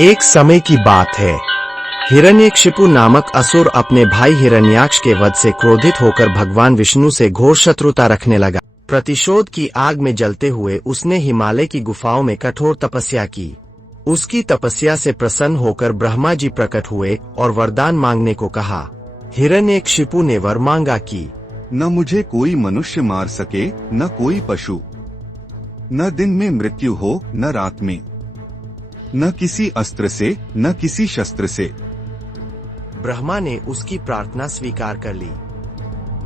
एक समय की बात है। हिरण्यकशिपु नामक असुर अपने भाई हिरण्याक्ष के वध से क्रोधित होकर भगवान विष्णु से घोर शत्रुता रखने लगा। प्रतिशोध की आग में जलते हुए उसने हिमालय की गुफाओं में कठोर तपस्या की। उसकी तपस्या से प्रसन्न होकर ब्रह्मा जी प्रकट हुए और वरदान मांगने को कहा। हिरण्यकशिपु ने वर मांगा कि न मुझे कोई मनुष्य मार सके, न कोई पशु, न दिन में मृत्यु हो न रात में, न किसी अस्त्र से न किसी शस्त्र से। ब्रह्मा ने उसकी प्रार्थना स्वीकार कर ली।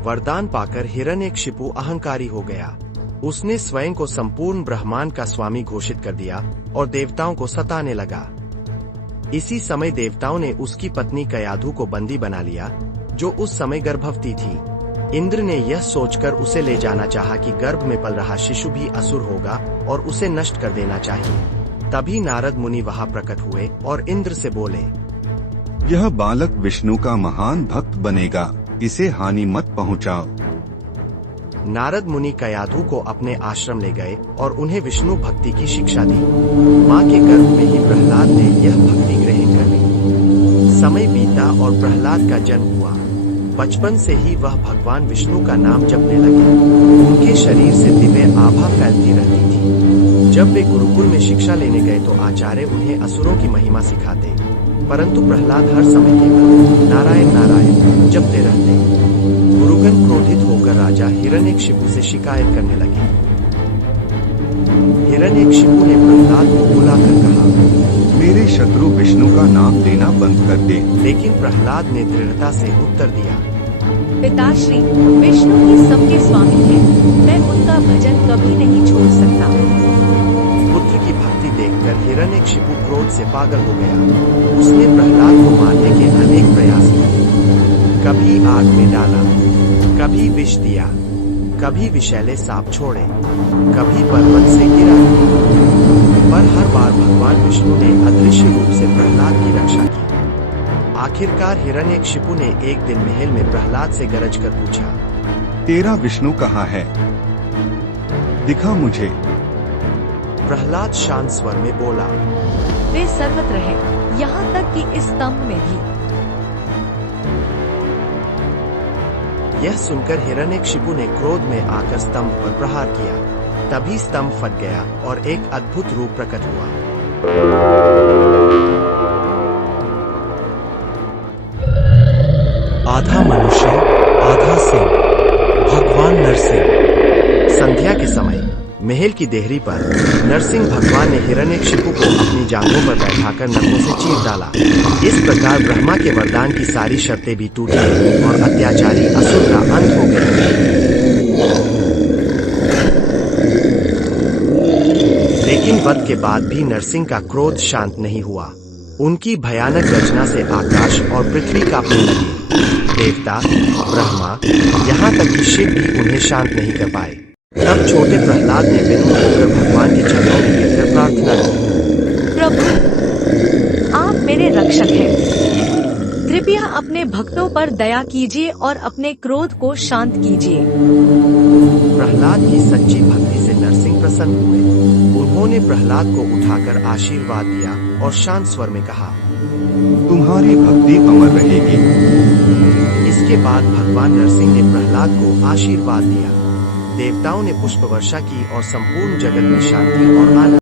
वरदान पाकर हिरण्यकशिपु अहंकारी हो गया। उसने स्वयं को संपूर्ण ब्रह्मांड का स्वामी घोषित कर दिया और देवताओं को सताने लगा। इसी समय देवताओं ने उसकी पत्नी कयाधु को बंदी बना लिया, जो उस समय गर्भवती थी। इंद्र ने यह सोचकर उसे ले जाना चाहा कि गर्भ में पल रहा शिशु भी असुर होगा और उसे नष्ट कर देना चाहिए। तभी नारद मुनि वहां प्रकट हुए और इंद्र से बोले, यह बालक विष्णु का महान भक्त बनेगा, इसे हानि मत पहुंचाओ। नारद मुनि कयाधु को अपने आश्रम ले गए और उन्हें विष्णु भक्ति की शिक्षा दी। मां के गर्भ में ही प्रहलाद ने यह भक्ति ग्रहण कर ली। समय बीता और प्रहलाद का जन्म हुआ। बचपन से ही वह भगवान विष्णु का नाम जपने लगे। उनके शरीर से दिव्य आभा फैलती रहती थी। जब वे गुरुकुल में शिक्षा लेने गए तो आचार्य उन्हें असुरों की महिमा सिखाते, परंतु प्रहलाद हर समय केवल नारायण नारायण जपते रहते। गुरुगण क्रोधित होकर राजा हिरण्यकशिपु से शिकायत करने लगे। हिरण्यकशिपु ने प्रहलाद को बुलाकर कहा, मेरे शत्रु विष्णु का नाम लेना बंद कर दे। लेकिन प्रहलाद ने दृढ़ता से उत्तर दिया, पिताश्री, विष्णु ही सबके स्वामी हैं। मैं उनका भजन कभी नहीं छोड़ सकता। पुत्र की भक्ति देखकर हिरण्यकशिपु क्रोध से पागल हो गया। उसने प्रहलाद को मारने के अनेक प्रयास किए। कभी आग में डाला, कभी विष दिया, कभी विषैले सांप छोड़े, कभी पर्वत से गिरा, पर हर बार भगवान विष्णु ने अदृश्य रूप से प्रहलाद की रक्षा की। आखिरकार हिरण्यकशिपु ने एक दिन महल में प्रहलाद से गरज कर पूछा, तेरा विष्णु कहाँ है? दिखा मुझे। प्रहलाद शांत स्वर में बोला, वे सर्वत्र है, यहाँ तक कि इस स्तंभ में भी। यह सुनकर हिरण्यकशिपु ने क्रोध में आकर स्तंभ पर प्रहार किया। तभी स्तंभ फट गया और एक अद्भुत रूप प्रकट हुआ। आधा मनुष्य, आधा सिंह, भगवान नरसिंह। संध्या के समय महल की देहरी पर नरसिंह भगवान ने हिरण्यकशिपु को अपनी जांघों पर बैठाकर नखों से चीर डाला। इस प्रकार ब्रह्मा के वरदान की सारी शर्तें भी टूटी और अत्याचारी असुर का अंत हो गया। लेकिन वध के बाद भी नरसिंह का क्रोध शांत नहीं हुआ। उनकी भयानक गर्जना से आकाश और पृथ्वी कांपने लगी। देवता, ब्रह्मा, यहाँ तक कि शिव भी उन्हें शांत नहीं कर पाए। तब छोटे प्रहलाद ने विनम्र होकर भगवान के चरणों में गिरकर प्रार्थना की, प्रभु, आप मेरे रक्षक हैं। कृपया अपने भक्तों पर दया कीजिए और अपने क्रोध को शांत कीजिए। प्रहलाद की सच्ची भक्ति से नरसिंह प्रसन्न हुए। उन्होंने प्रहलाद को उठाकर आशीर्वाद दिया और शांत स्वर में कहा, तुम्हारी भक्ति अमर रहेगी। इसके बाद भगवान नरसिंह ने प्रहलाद को आशीर्वाद दिया। देवताओं ने पुष्प वर्षा की और संपूर्ण जगत में शांति और आनंद